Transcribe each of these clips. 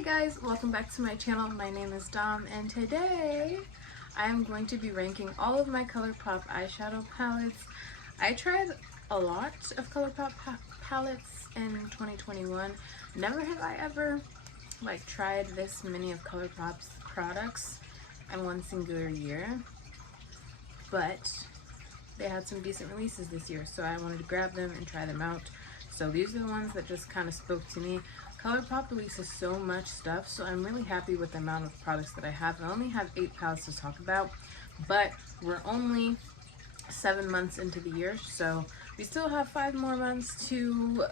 Hi guys, welcome back to my channel. My name is Dom and today I am going to be ranking all of my Colourpop eyeshadow palettes. I tried a lot of Colourpop palettes in 2021. Never have I ever tried this many of Colourpop's products in one singular year, but they had some decent releases this year, so I wanted to grab them and try them out. So these are the ones that just kind of spoke to me. Colourpop releases so much stuff, so I'm really happy with the amount of products that I have. I only have 8 palettes to talk about, but we're only 7 months into the year, so we still have 5 more months to,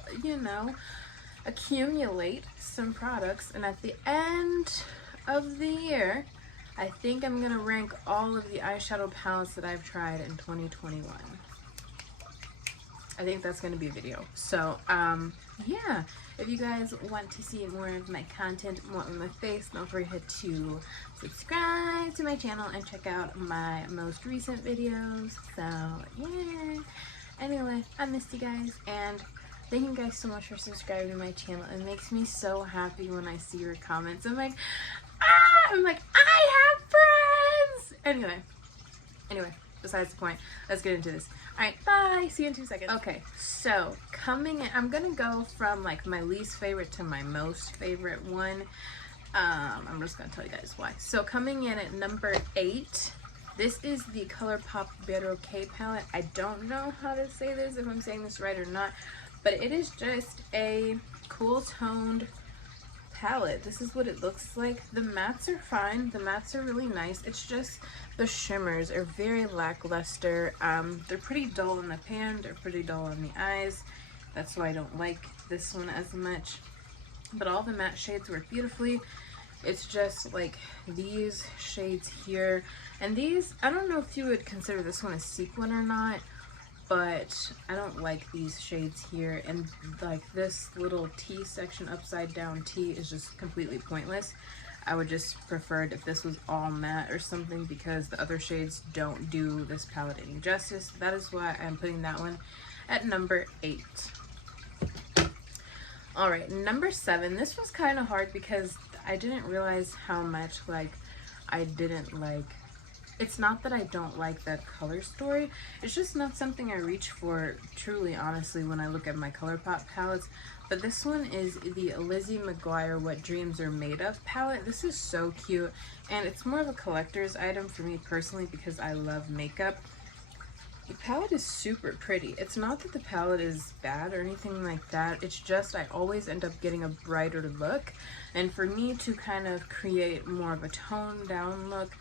accumulate some products. And at the end of the year, I think I'm gonna rank all of the eyeshadow palettes that I've tried in 2021. I think that's going to be a video. So, yeah, if you guys want to see more of my content, more of my face, don't forget to subscribe to my channel and check out my most recent videos. So, yeah. Anyway, I missed you guys, and thank you guys so much for subscribing to my channel. It makes me so happy when I see your comments. I'm like, I have friends! Anyway, besides the point, let's get into this. Alright, bye! See you in 2 seconds. Okay, so coming in, I'm gonna go from my least favorite to my most favorite one. I'm just gonna tell you guys why. So coming in at number 8, this is the Colourpop K palette. I don't know how to say this, if I'm saying this right or not, but it is just a cool toned palette. This is what it looks like. The mattes are fine. The mattes are really nice. It's just the shimmers are very lackluster. They're pretty dull in the pan. They're pretty dull on the eyes. That's why I don't like this one as much. But all the matte shades work beautifully. It's just like these shades here. And these, I don't know if you would consider this one a sequin or not, but I don't like these shades here, and this little T section, upside down T, is just completely pointless. I would just prefer it if this was all matte or something, because the other shades don't do this palette any justice. That is why I'm putting that one at number 8. Alright, number 7. This was kind of hard because I didn't realize how much I didn't like. It's not that I don't like that color story, it's just not something I reach for truly, honestly, when I look at my Colourpop palettes. But this one is the Lizzie Mcguire What Dreams Are Made Of palette. This is so cute, and it's more of a collector's item for me personally because I love makeup. The palette is super pretty. It's not that the palette is bad or anything like that, it's just I always end up getting a brighter look, and for me to kind of create more of a toned down look,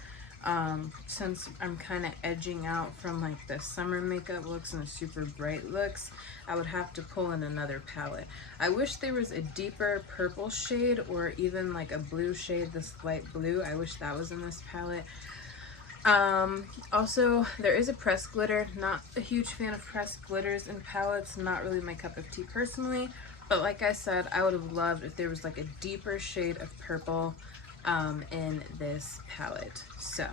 since I'm kind of edging out from the summer makeup looks and the super bright looks, I would have to pull in another palette. I wish there was a deeper purple shade or even a blue shade, this light blue. I wish that was in this palette. Also, there is a pressed glitter. Not a huge fan of pressed glitters in palettes, not really my cup of tea personally, but like I said, I would have loved if there was a deeper shade of purple in this palette. So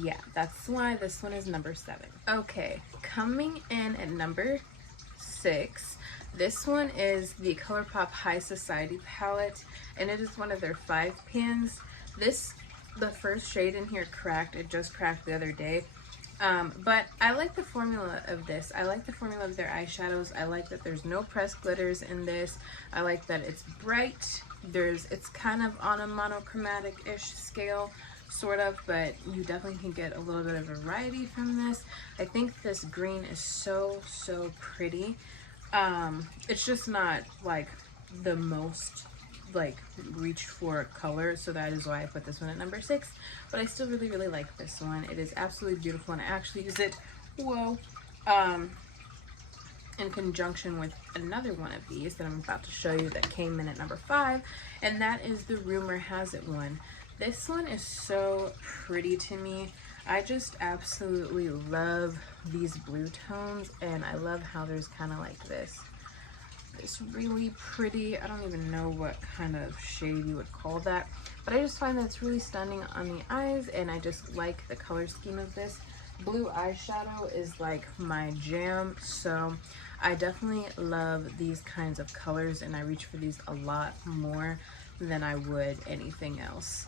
yeah, that's why this one is number 7. Okay, coming in at number 6, this one is the Colourpop High Society palette, and it is one of their 5 pans. The first shade in here cracked. It just cracked the other day. But I like the formula of this. I like the formula of their eyeshadows. I like that there's no pressed glitters in this. I like that it's bright. It's kind of on a monochromatic-ish scale, sort of, but you definitely can get a little bit of variety from this. I think this green is so pretty. It's just not the most reached for color, so that is why I put this one at number 6, but I still really like this one. It is absolutely beautiful, and I actually use it in conjunction with another one of these that I'm about to show you that came in at number 5, and that is the Rumor Has It one. This one is so pretty to me. I just absolutely love these blue tones, and I love how there's kind of this really pretty, I don't even know what kind of shade you would call that, but I just find that it's really stunning on the eyes, and I just like the color scheme of this. Blue eyeshadow is my jam, so I definitely love these kinds of colors, and I reach for these a lot more than I would anything else.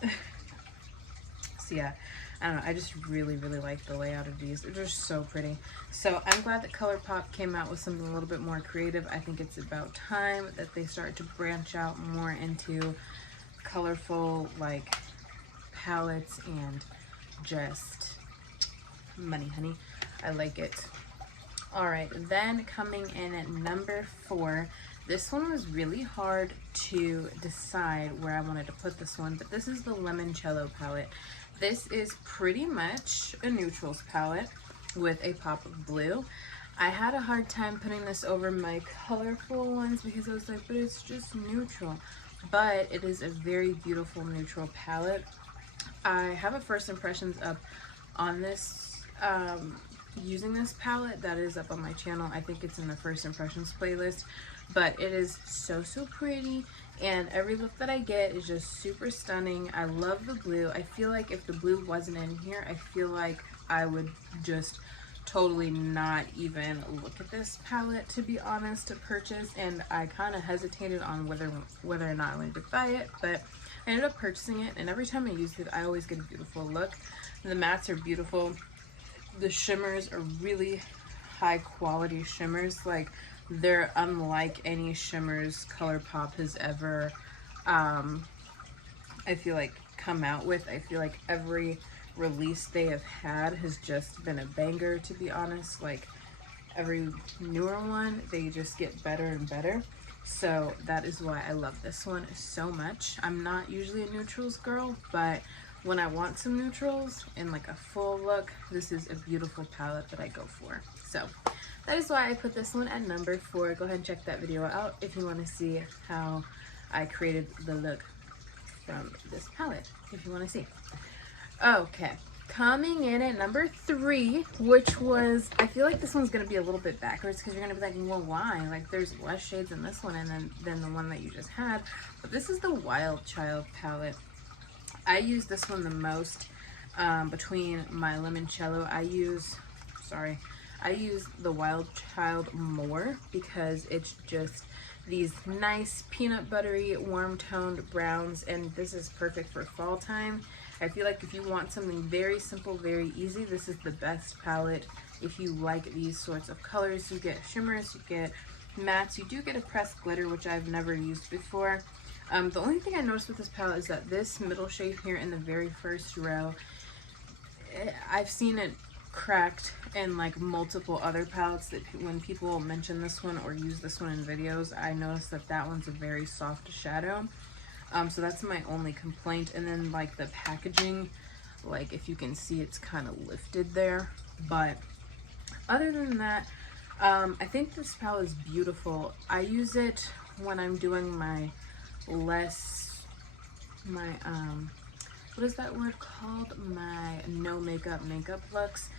So yeah, I don't know, I just really like the layout of these. They're just so pretty. So I'm glad that Colourpop came out with something a little bit more creative. I think it's about time that they start to branch out more into colorful like palettes and just money, honey. I like it. All right, then coming in at number 4, this one was really hard to decide where I wanted to put this one, but this is the Limoncello palette. This is pretty much a neutrals palette with a pop of blue. I had a hard time putting this over my colorful ones because I was like, but it's just neutral. But it is a very beautiful neutral palette. I have a first impressions up on this, using this palette that is up on my channel. I think it's in the first impressions playlist, but it is so pretty, and every look that I get is just super stunning. I love the blue. I feel like if the blue wasn't in here, I feel like I would just totally not even look at this palette, to be honest, to purchase, and I kind of hesitated on whether or not I wanted to buy it, but I ended up purchasing it, and every time I use it, I always get a beautiful look. The mattes are beautiful. The shimmers are really high quality shimmers. Like, they're unlike any shimmers Colourpop has ever, I feel like, come out with. I feel like every release they have had has just been a banger, to be honest. Like, every newer one, they just get better and better. So that is why I love this one so much. I'm not usually a neutrals girl, but when I want some neutrals in like a full look, this is a beautiful palette that I go for. So that is why I put this one at number 4. Go ahead and check that video out if you want to see how I created the look from this palette, if you want to see. Okay, coming in at number 3, which was, I feel like this one's going to be a little bit backwards because you're going to be like, well, why? Like, there's less shades in this one and than the one that you just had. But this is the Wild Child palette. I use this one the most between my Limoncello. I use the Wild Child more because it's just these nice peanut buttery warm toned browns, and this is perfect for fall time. I feel like if you want something very simple, very easy, this is the best palette. If you like these sorts of colors, you get shimmers, you get mattes, you do get a pressed glitter, which I've never used before. The only thing I noticed with this palette is that this middle shade here in the very first row, I've seen it cracked in like multiple other palettes, that when people mention this one or use this one in videos, I noticed that that one's a very soft shadow. So that's my only complaint. And then like the packaging, like if you can see, it's kind of lifted there. But other than that, I think this palette is beautiful. I use it when I'm doing my what is that word called? My no makeup looks.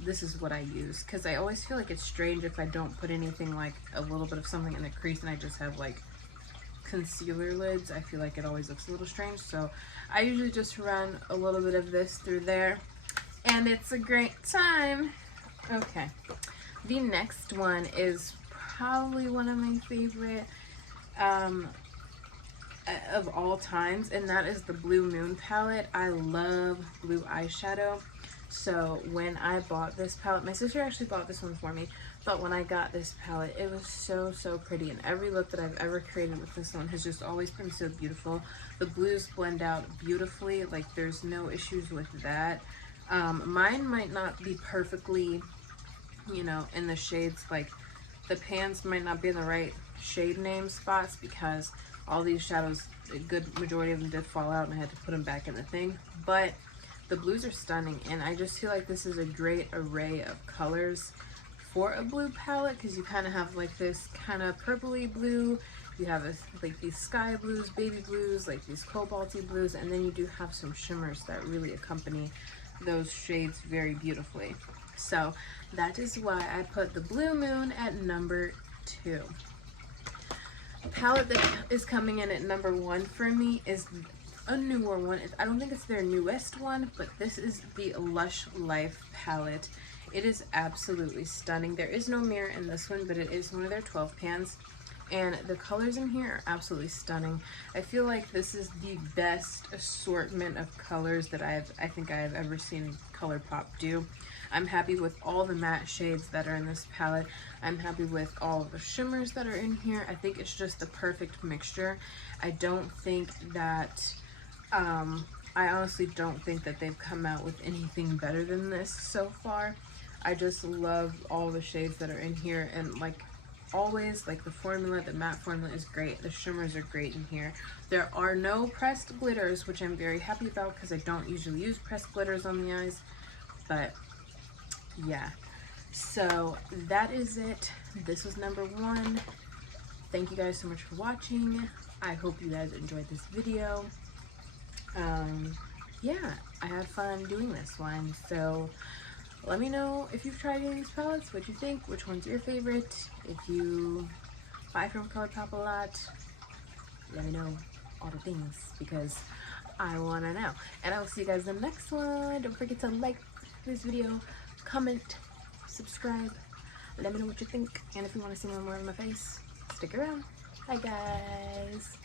This is what I use, because I always feel like it's strange if I don't put anything, like a little bit of something in the crease and I just have like concealer lids. I feel like it always looks a little strange, so I usually just run a little bit of this through there and it's a great time. Okay, the next one is probably one of my favorite of all times, and that is the Blue Moon palette. I love blue eyeshadow, so when I bought this palette, my sister actually bought this one for me, but when I got this palette, it was so pretty, and every look that I've ever created with this one has just always been so beautiful. The blues blend out beautifully, like there's no issues with that. Mine might not be perfectly, you know, in the shades, like the pans might not be in the right shade name spots because all these shadows, a good majority of them did fall out and I had to put them back in the thing, but the blues are stunning, and I just feel like this is a great array of colors for a blue palette, because you kind of have like this kind of purpley blue, you have like these sky blues, baby blues, like these cobalty blues, and then you do have some shimmers that really accompany those shades very beautifully. So that is why I put the Blue Moon at number 2. The palette that is coming in at number 1 for me is a newer one. I don't think it's their newest one, but this is the Lush Life palette. It is absolutely stunning. There is no mirror in this one, but it is one of their 12 pans. and the colors in here are absolutely stunning. I feel like this is the best assortment of colors that I think I have ever seen Colourpop do. I'm happy with all the matte shades that are in this palette. I'm happy with all of the shimmers that are in here. I think it's just the perfect mixture. I don't think that, I honestly don't think that they've come out with anything better than this so far. I just love all the shades that are in here, and like always, like the formula, the matte formula is great. The shimmers are great in here. There are no pressed glitters, which I'm very happy about because I don't usually use pressed glitters on the eyes, but yeah. So that is it. This was number 1. Thank you guys so much for watching. I hope you guys enjoyed this video. Yeah, I had fun doing this one, so let me know if you've tried any of these palettes, what you think, which one's your favorite. If you buy from Colourpop a lot, let me know all the things because I want to know. And I will see you guys in the next one. Don't forget to like this video, comment, subscribe, let me know what you think, and if you want to see more of my face, stick around. Bye guys.